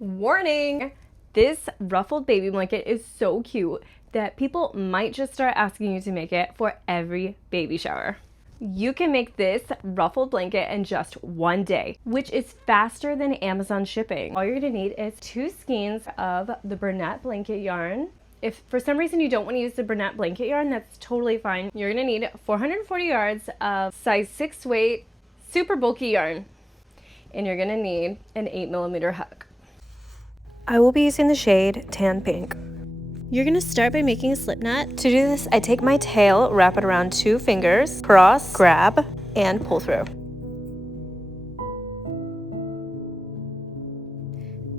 Warning! This ruffled baby blanket is so cute that people might just start asking you to make it for every baby shower. You can make this ruffled blanket in just one day, which is faster than Amazon shipping. All you're gonna need is 2 skeins of the Bernat blanket yarn. If for some reason you don't want to use the Bernat blanket yarn, that's totally fine. You're gonna need 440 yards of size 6 weight, super bulky yarn. And you're gonna need an 8mm hook. I will be using the shade Tan Pink. You're gonna start by making a slip knot. To do this, I take my tail, wrap it around 2 fingers, cross, grab, and pull through.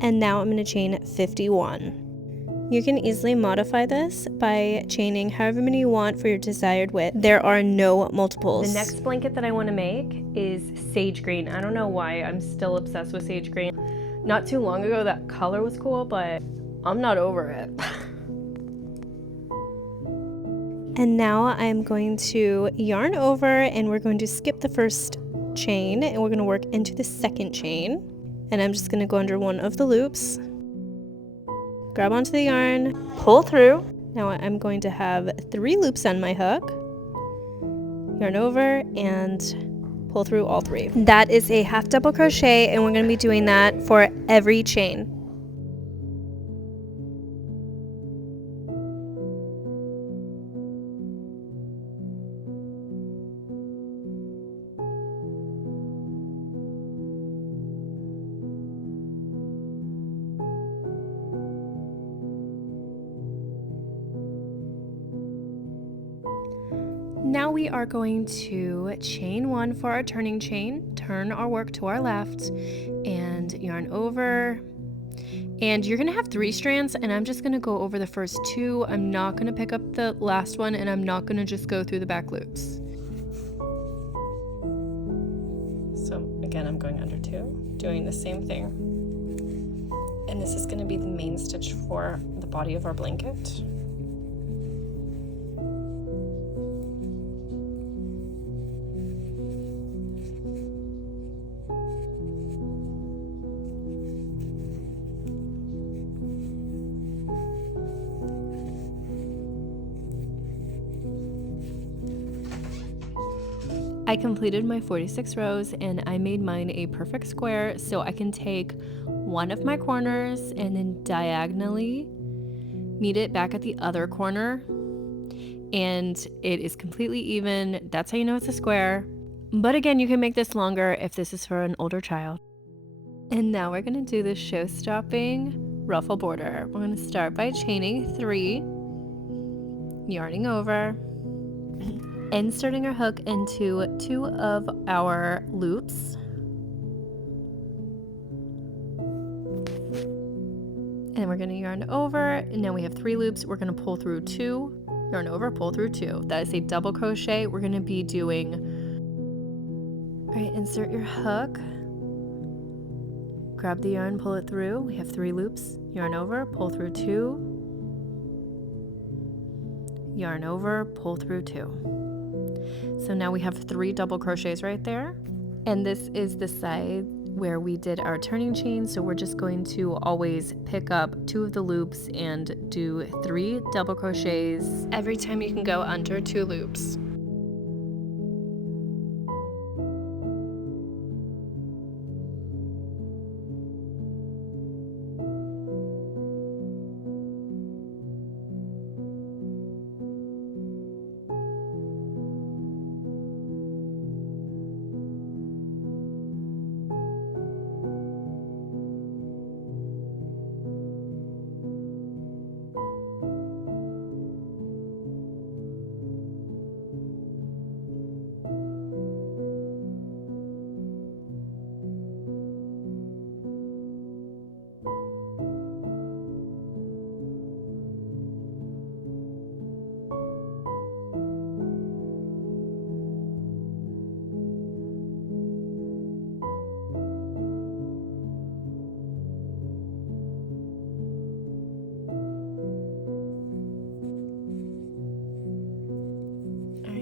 And now I'm gonna chain 51. You can easily modify this by chaining however many you want for your desired width. There are no multiples. The next blanket that I wanna make is sage green. I don't know why I'm still obsessed with sage green. Not too long ago that color was cool, but I'm not over it. And now I'm going to yarn over and we're going to skip the first chain and we're going to work into the second chain. And I'm just going to go under one of the loops, grab onto the yarn, pull through. Now I'm going to have 3 loops on my hook, yarn over and pull through all 3. That is a half double crochet and we're going to be doing that for every chain. Now we are going to chain 1 for our turning chain, turn our work to our left, and yarn over. And you're gonna have 3 strands, and I'm just gonna go over the first 2. I'm not gonna pick up the last one, and I'm not gonna just go through the back loops. So again, I'm going under 2, doing the same thing. And this is gonna be the main stitch for the body of our blanket. I completed my 46 rows and I made mine a perfect square, so I can take one of my corners and then diagonally meet it back at the other corner, and it is completely even. That's how you know it's a square. But again, you can make this longer if this is for an older child. And now we're going to do the show-stopping ruffle border. We're going to start by chaining 3, yarning over, inserting our hook into 2 of our loops, and we're going to yarn over, and now we have 3 loops. We're going to pull through 2, yarn over, pull through 2. That is a double crochet. We're going to be doing, all right, insert your hook, grab the yarn, pull it through. We have 3 loops, yarn over, pull through 2, yarn over, pull through 2. So now we have 3 double crochets right there, and this is the side where we did our turning chain, so we're just going to always pick up 2 of the loops and do 3 double crochets every time you can go under 2 loops.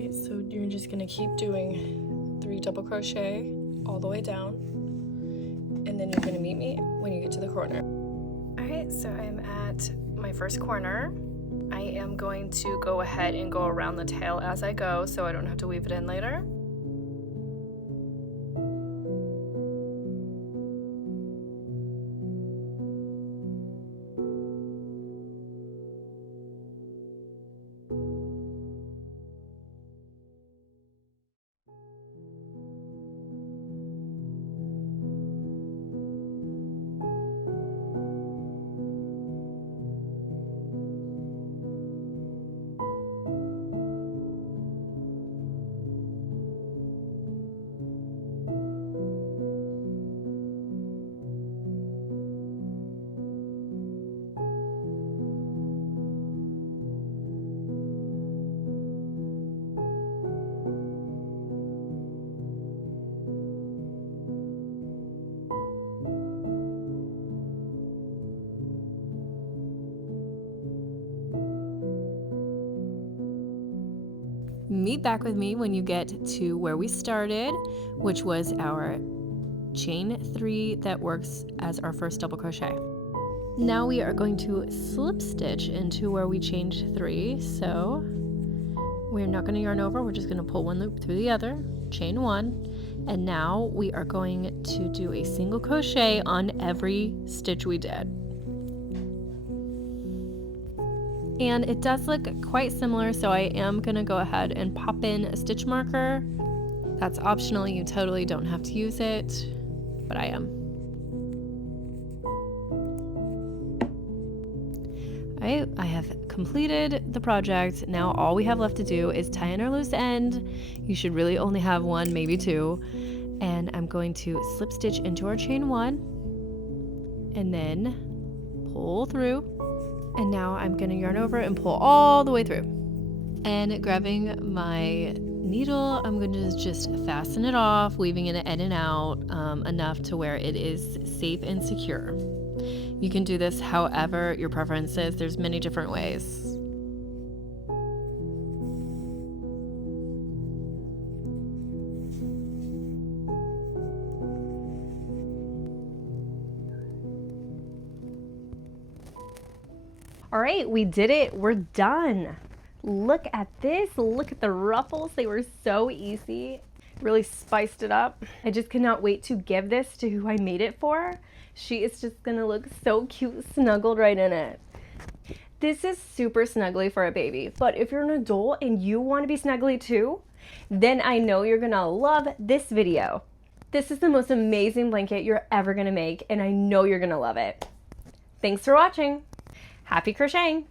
So you're just gonna keep doing 3 double crochet all the way down, and then you're gonna meet me when you get to the corner. Alright, so I'm at my first corner. I am going to go ahead and go around the tail as I go so I don't have to weave it in later. Meet back with me when you get to where we started, which was our chain 3 that works as our first double crochet. Now we are going to slip stitch into where we chained 3. So we're not going to yarn over, we're just going to pull one loop through the other, chain 1, and now we are going to do a single crochet on every stitch we did. And it does look quite similar, so I am going to go ahead and pop in a stitch marker. That's optional, you totally don't have to use it, but I am. Alright, I have completed the project. Now all we have left to do is tie in our loose end. You should really only have 1, maybe 2. And I'm going to slip stitch into our chain 1 and then pull through. And now I'm going to yarn over and pull all the way through. And grabbing my needle, I'm going to just fasten it off, weaving it in and out enough to where it is safe and secure. You can do this however your preference is. There's many different ways. All right, we did it. We're done. Look at this. Look at the ruffles. They were so easy. Really spiced it up. I just cannot wait to give this to who I made it for. She is just gonna look so cute snuggled right in it. This is super snuggly for a baby, but if you're an adult and you want to be snuggly too, then I know you're gonna love this video. This is the most amazing blanket you're ever gonna make, and I know you're gonna love it. Thanks for watching. Happy crocheting!